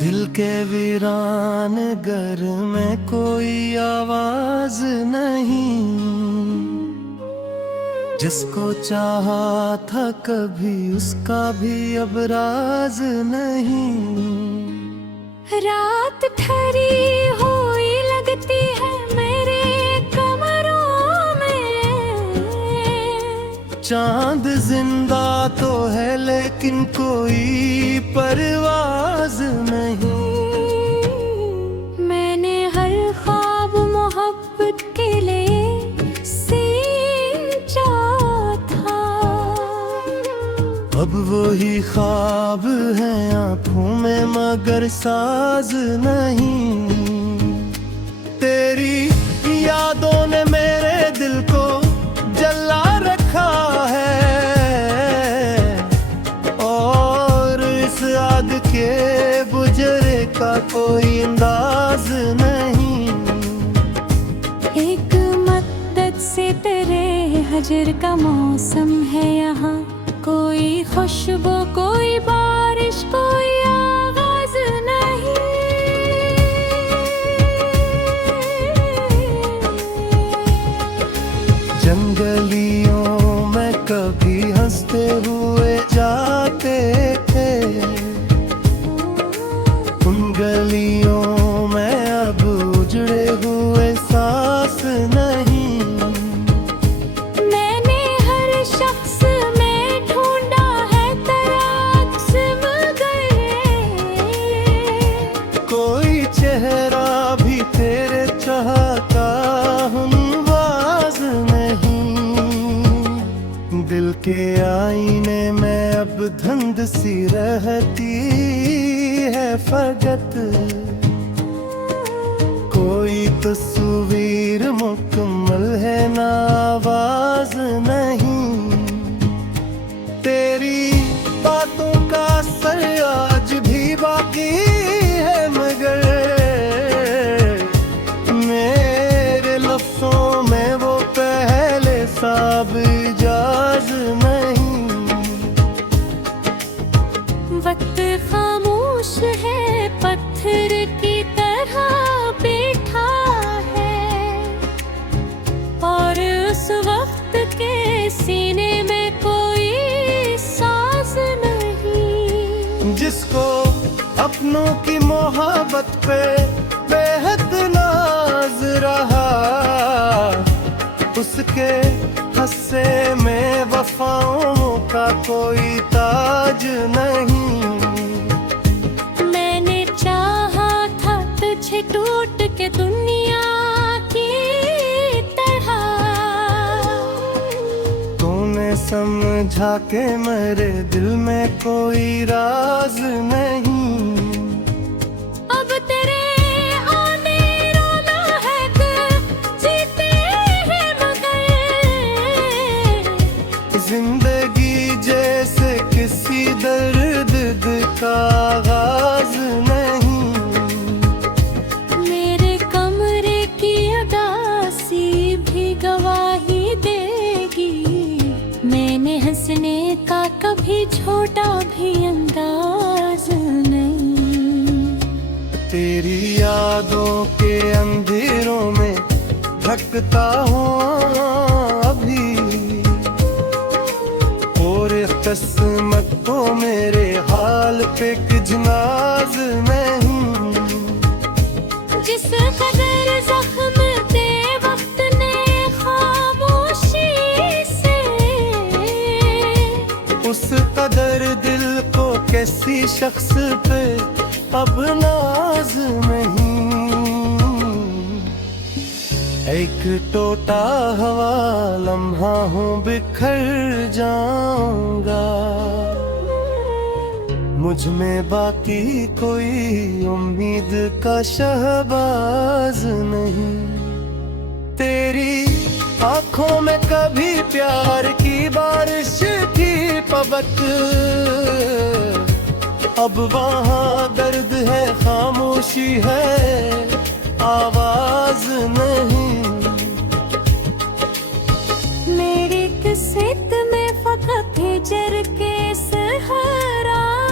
दिल के वीरान घर में कोई आवाज नहीं, जिसको चाहा था कभी उसका भी अब राज नहीं। रात ठहरी हुई लगती है मेरे कमरों में, चांद जिंदा तो है लेकिन कोई परवाज नहीं। मैंने हर ख्वाब मोहब्बत के लिए सींचा था, अब वही ख्वाब है आंखों में मगर साज नहीं। तेरी यादों ने मेरे दिल को जला रखा है, और इस आग के बुझने का कोई अंदाज नहीं। एक मद्दत से तेरे हजर का मौसम है यहाँ, कोई खुशबू कोई बारिश कोई आवाज नहीं। जंगलियों में कभी हंसते हुए जाते थे, उन गलियों में अब उजड़े हुए सांस नहीं। मैंने हर शख्स में ढूंढा है तराक्स मगर, कोई चेहरा भी तेरे चाहता हमवाज नहीं। दिल के आईने में अब धुंध सी रहती है फकत, कोई तस्वीर मुकम्मल है ना आवाज नहीं। तेरी बातों का असर आज भी बाकी है मगर मेरे लफ्ज़ों में वो पहले सा इजाज नहीं। वक्त खामोश है पत्थर की तरह बैठा है, और उस वक्त के सीने में कोई सांस नहीं। जिसको अपनों की मोहब्बत पे बेहद नाज रहा, उसके हस्से में वफाओं का कोई ताज नहीं। मैंने चाहा था तुझे टूट के दुनिया की तरह, तूने समझा के मेरे दिल में कोई राज नहीं। अब तेरे आने रोना है जीते हैं मगर, जिंदगी जैसे किसी दर्द का आगाज नहीं। मेरे कमरे की उदासी भी गवाही देगी, मैंने हंसने का कभी छोटा भी अंदाज नहीं। तेरी यादों के अंधेरों में भटकता हूँ अभी, और किस्मत को मेरे हाल पे कुछ नाज नहीं। जिस कदर जख्म दे वक्त ने खामोशी से, उस कदर दिल को किसी शख्स पे अब नाज नहीं। एक टोटा हवा लम्हा हूँ बिखर जाऊंगा, मुझ में बाकी कोई उम्मीद का शहबाज नहीं। तेरी आंखों में कभी प्यार की बारिश थी पबक, अब वहाँ दर्द है खामोशी है आवाज नहीं। मेरी किस्मत में फकत हिजर के सहाराए,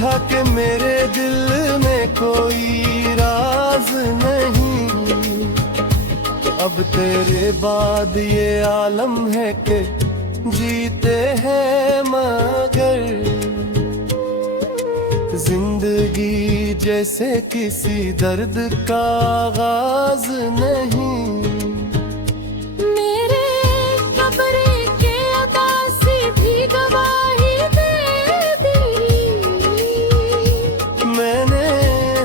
समझा कि मेरे दिल में कोई राज नहीं। अब तेरे बाद ये आलम है कि जीते हैं मगर जिंदगी जैसे किसी दर्द का आगाज नहीं। मेरे कब्र के अदासी भी गवाही दे दी। मैंने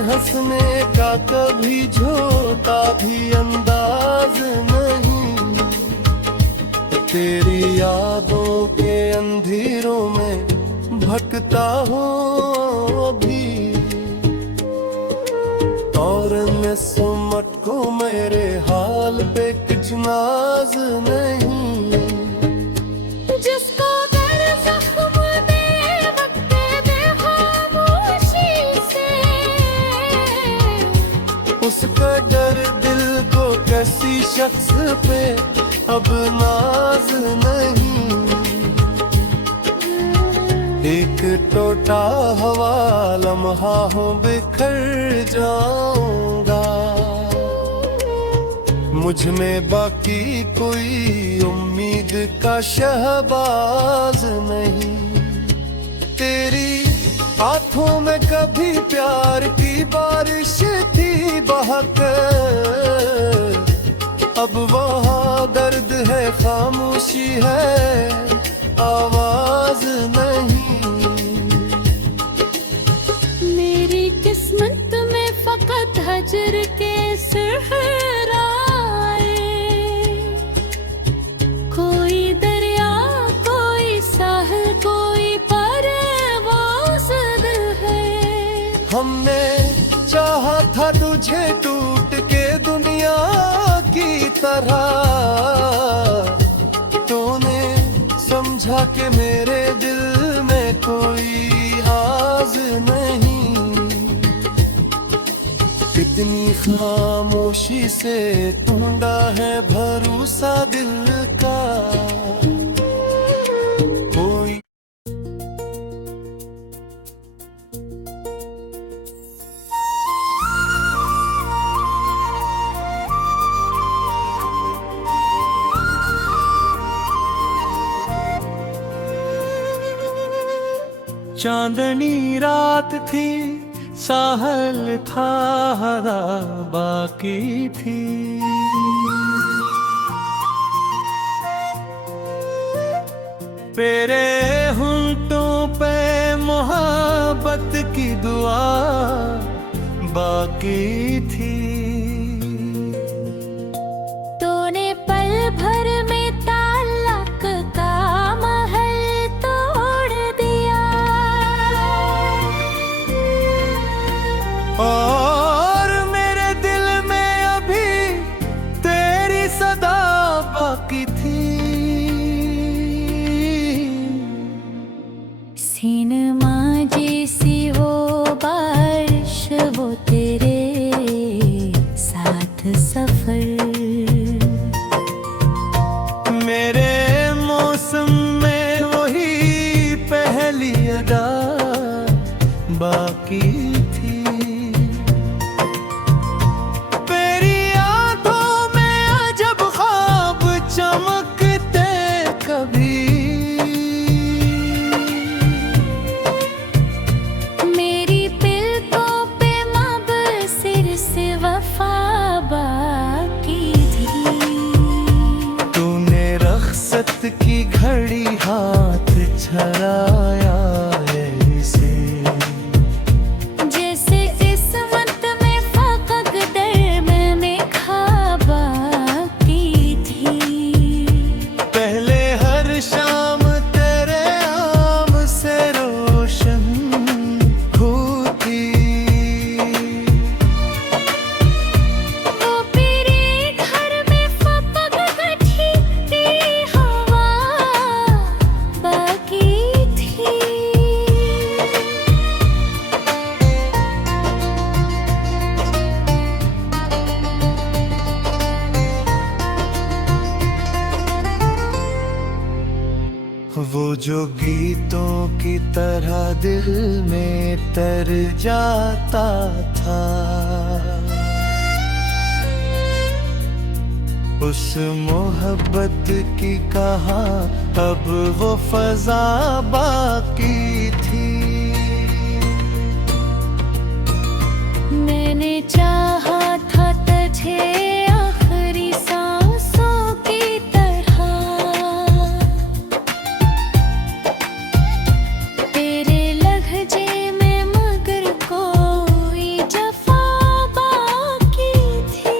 हंसने का कभी झूठा भी अंदाज नहीं। तेरी यादों के अंधेरों में भटकता हूँ अभी, और मैं सुमट को मेरे हाल पे कुछ नाज नहीं। जिसको दर जख्म दे वक्त दे खामोशी से, उसका डर दिल को किसी शख्स पे अब नाज नहीं। एक टोटा हवा लम्हा हो बिखर जाऊंगा, मुझ में बाकी कोई उम्मीद का शहबाज नहीं। तेरी हाथों में कभी प्यार की बारिश थी बहक, अब वहाँ दर्द है, खामोशी है, आवाज नहीं। मेरी किस्मत में फकत हजर के सहराए। कोई दरिया, कोई साहिल, कोई परवाज़ है। हमने चाहा था तुझे टूट के दुनिया की तरह, तूने समझा कि मेरे दिल में कोई आज नहीं। कितनी खामोशी से ढूंढा है भरोसा दिल का कोई। चांदनी रात थी, साहल था, हरा बाकी थी। तेरे होंठों पे मोहब्बत की दुआ बाकी थी। तूने पल भर में ताल्लुक का महल तोड़ दिया, और मेरे दिल में अभी तेरी सदा बाकी थी। सिनेमा जैसी वो बारिश, वो तेरे साथ सफर। मेरे मौसम में वही पहली अदा बाकी थी। तेरी आंखों में अजब ख्वाब चमकते कभी, मेरी पलकों पे मबसिर से वफा बाकी थी। तूने रख्सत की घड़ी हाथ छराया ऐसे, जैसे किस्मत में फकत दर मैंने खा बाकी थी। पहले हर शाम तेरे आम से रोशन होती। वो मेरे घर में फपक गठी थी, हवा बाकी थी। वो जो गीत गीतों की तरह दिल में तर जाता था। उस मोहब्बत की कहाँ अब वो फजा बाकी थी। मैंने चाहा था तुझे आखिरी सांसों की तरह, तेरे लहजे में मगर कोई जफा बाकी थी।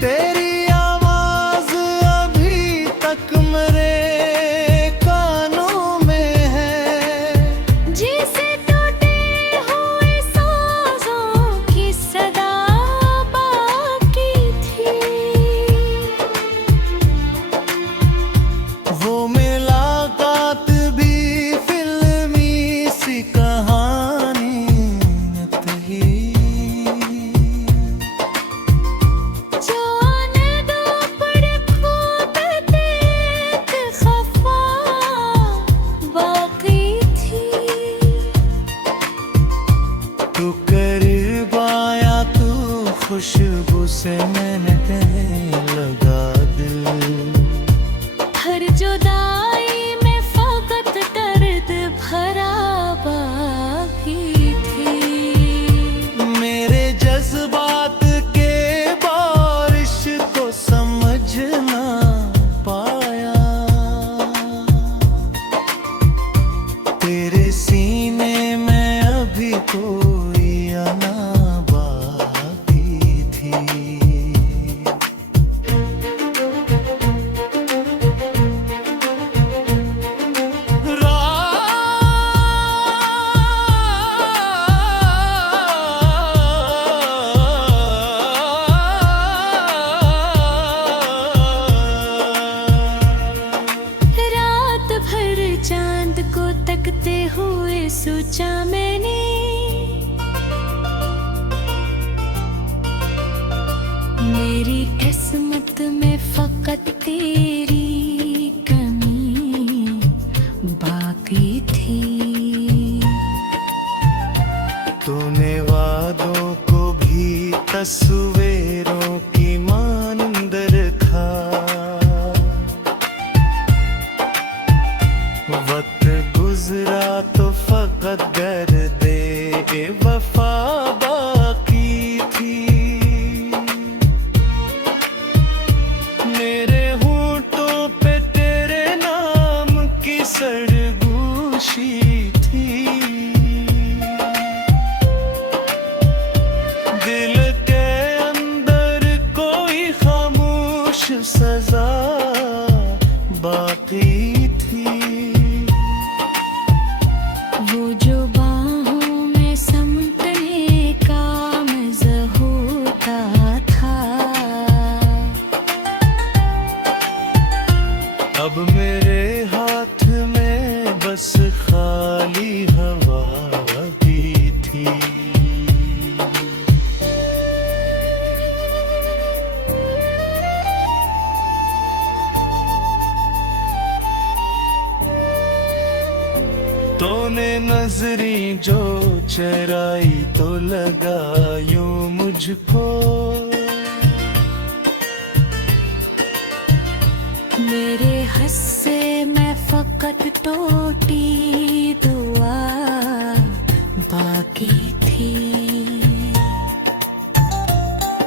तेरी आवाज अभी तक मेरे कानों में है, जिसे टूटे हुए सांसों की सदा बाकी थी। वो मुलाकात भी फिल्मी सी कहानी थी। जाने दो पड़े खूब देख खफा बाकी थी। तू करीब आया, तू खुशबू से मैंने कहने लगा दिल। हर जुदाई में फकत दर्द भरा बाकी थी। मेरे जज्बात के बारिश को समझ ना पाया। तेरे सीने में अभी कोई अना बाकी थी। रात भर चांद को तकते हुए सोचा मैंने, मेरी किस्मत में फकत तेरी कमी बाकी थी। तूने वादों को भी तस्वीरों की मानंद रखा। वक्त गुजरा तो फकत गर्दे वफा बाकी थी। मेरे होंठों पे तेरे नाम की सरगोशी थी। दिल के अंदर कोई खामोश सजा बाकी थी। वो जो बाहों में समटने का मज़ा होता था, अब मेरे हाथ में बस खाली हवा भी थी। तूने नजरी जो चराई तो लगा यूं मुझको। मेरे हस्से में फकत टोटी दुआ बाकी थी।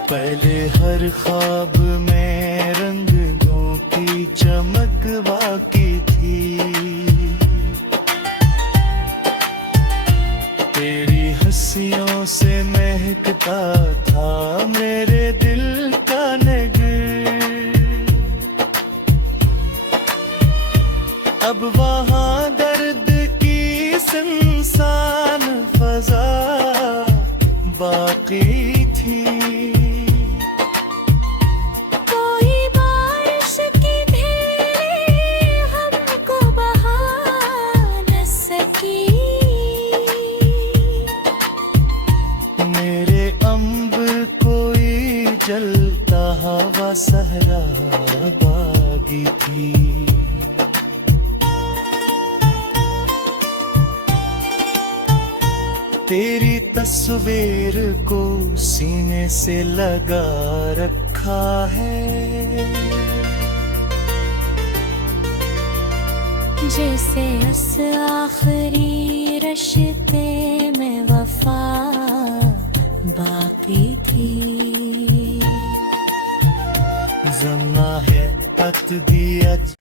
पहले हर ख्वाब में रंगों की चमक बाकी थी। तेरी हंसियों से महकता था मेरे दिल का नगर। अब वहाँ दर्द की सुनसान फजा बाकी थी। कोई बारिश की ढेली हमको बहा न सकी। मेरे अम्ब कोई जलता हवा सहरा बागी थी। तेरी तस्वीर को सीने से लगा रखा है, जैसे इस आखिरी रिश्ते में वफा बाकी थी। ज़मा है तकदीर।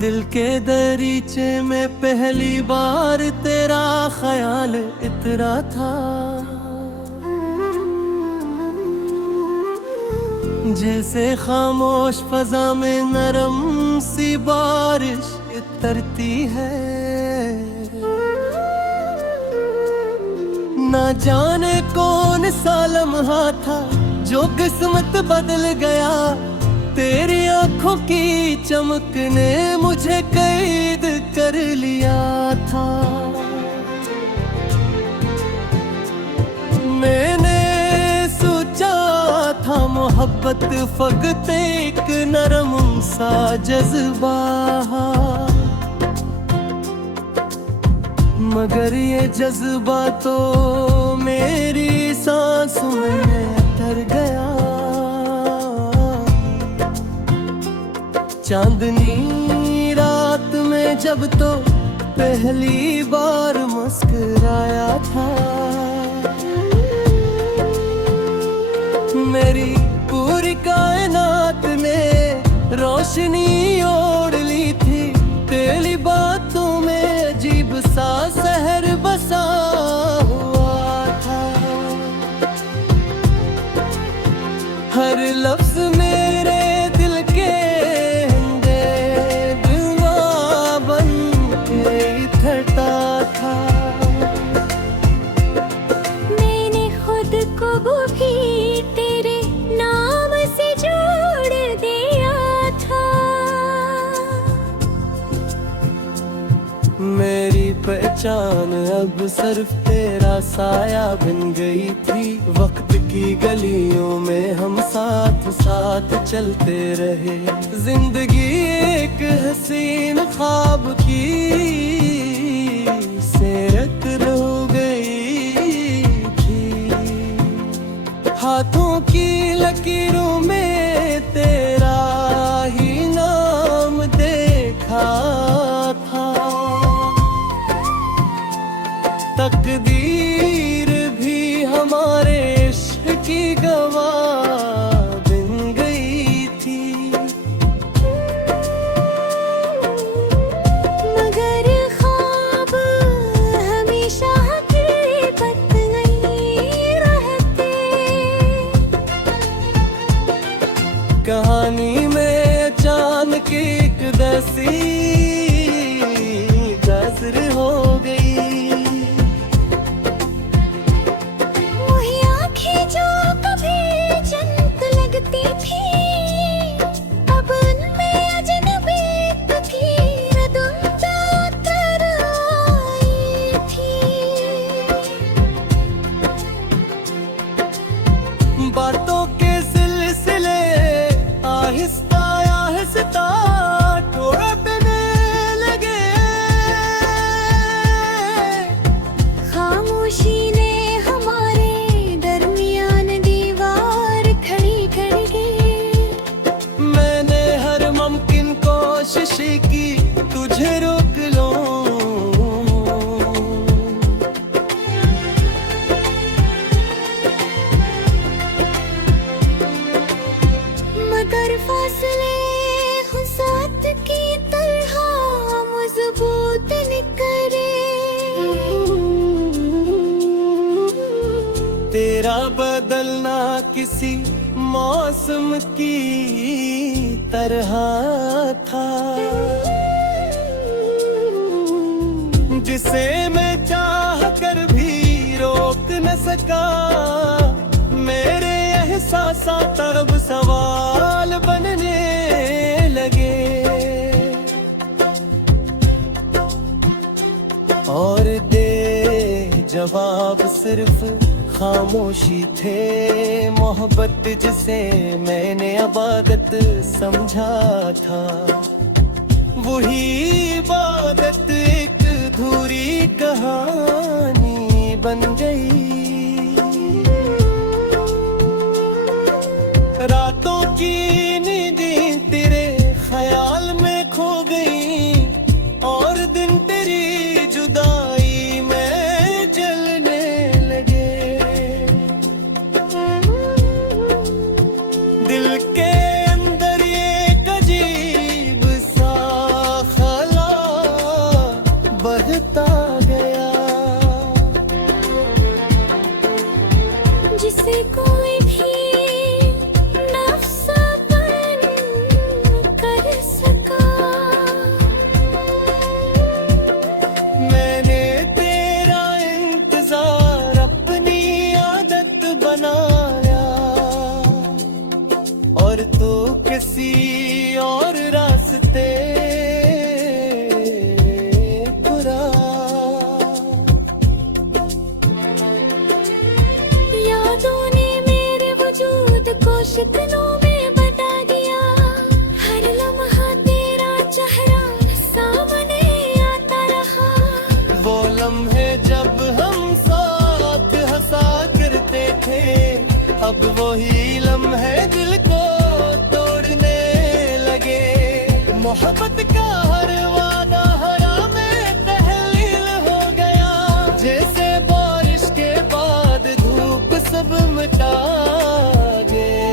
दिल के दरीचे में पहली बार तेरा ख्याल इतरा था, जैसे खामोश फजा में नरम सी बारिश इतरती है। ना जाने कौन सा लम्हा था जो किस्मत बदल गया, तेरी आंखों की चमक ने मुझे कैद कर लिया था। मैंने सोचा था मोहब्बत फकत एक नरम सा जज्बा, मगर ये जज्बा तो मेरी सांसों में उतर गया। चांदनी रात में जब तो पहली बार मुस्कुराया था, मेरी पूरी कायनात ने रोशनी ओढ़ ली थी। तेरी बातों में अजीब सा सहर बसा हुआ था, हर लफ्ज मेरे दिल के पहचान अब सिर्फ तेरा साया बन गई थी। वक्त की गलियों में हम साथ साथ चलते रहे, जिंदगी एक हसीन ख्वाब की सैरत हो गई थी। हाथों की लकीरों में तेरा ही नाम देखा था, तकदीर भी हमारे इश्क की गवाह बन गई थी। मगर ख्वाब हमेशा हकीकत नहीं रहते, कहानी में अचानक एक दसी गजर हो गई। बातों के सिलसिले आहिस्ता आहिस्ता तोड़ने लगे, खामोशी ने हमारे दरमियान दीवार खड़ी कर दी। मैंने हर मुमकिन कोशिश की तुझे रोक लूं, मगर फासले साथ की तरह मजबूत निकले। तेरा बदलना किसी मौसम की तरह था, जिसे मैं चाह कर भी रोक न सका। मेरे एहसासात अब सवाल बनने लगे, और दे जवाब सिर्फ खामोशी थे मोहब्बत जिसे मैंने इबादत समझा था, वही इबादत एक अधूरी कहानी बन गई। रातों की नींदें तेरे ख्याल में खो गई और दिन तेरी जुदाई में जलने लगे। दिल के अंदर ये अजीब सा खला बहता गया, जिसे कोई भी नफ्स बन कर सका। मैंने तेरा इंतजार अपनी आदत बनाया और तू किसी और रास्ते बुरा। यादों ने मेरे वजूद को शिकनों में बता दिया, हर लम्हा तेरा चेहरा सामने आता रहा। वो लम्हे जब हम साथ हंसा करते थे, अब वही लम्हे दिल को तोड़ने लगे। मोहब्बत का हर वादा हरा में तहलील हो गया, जैसे बारिश के बाद धूप सब मिटा गए।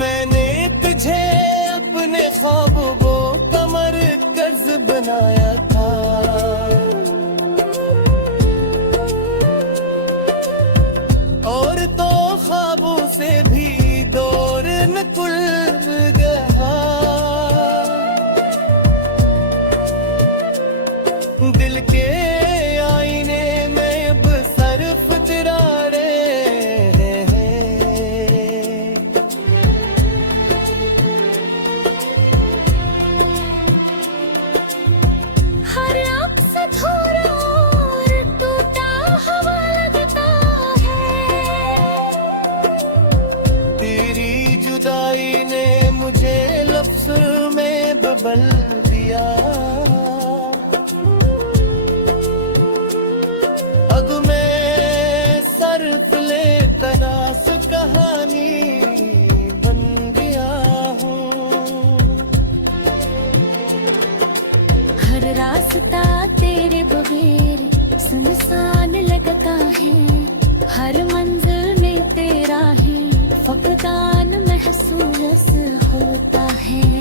मैंने तुझे अपने ख्वाबों कमर कर्ज बनाया था, और तो ख्वाबों से भी दूर न कुल गया। दिल के आईने में अब सरफ चिरारे हैं। हर अक्स थोड़ा और टूटा हवा लगता है। तेरी जुदाई ने मुझे लफ्ज़ में बदल दिया। अब मैं सरफ ले तरास कहानी बन गया हूँ। हर रास्ता तेरे बगैर सुनसान लगता है, हर मंजिल में तेरा ही फकदान महसूस होता है।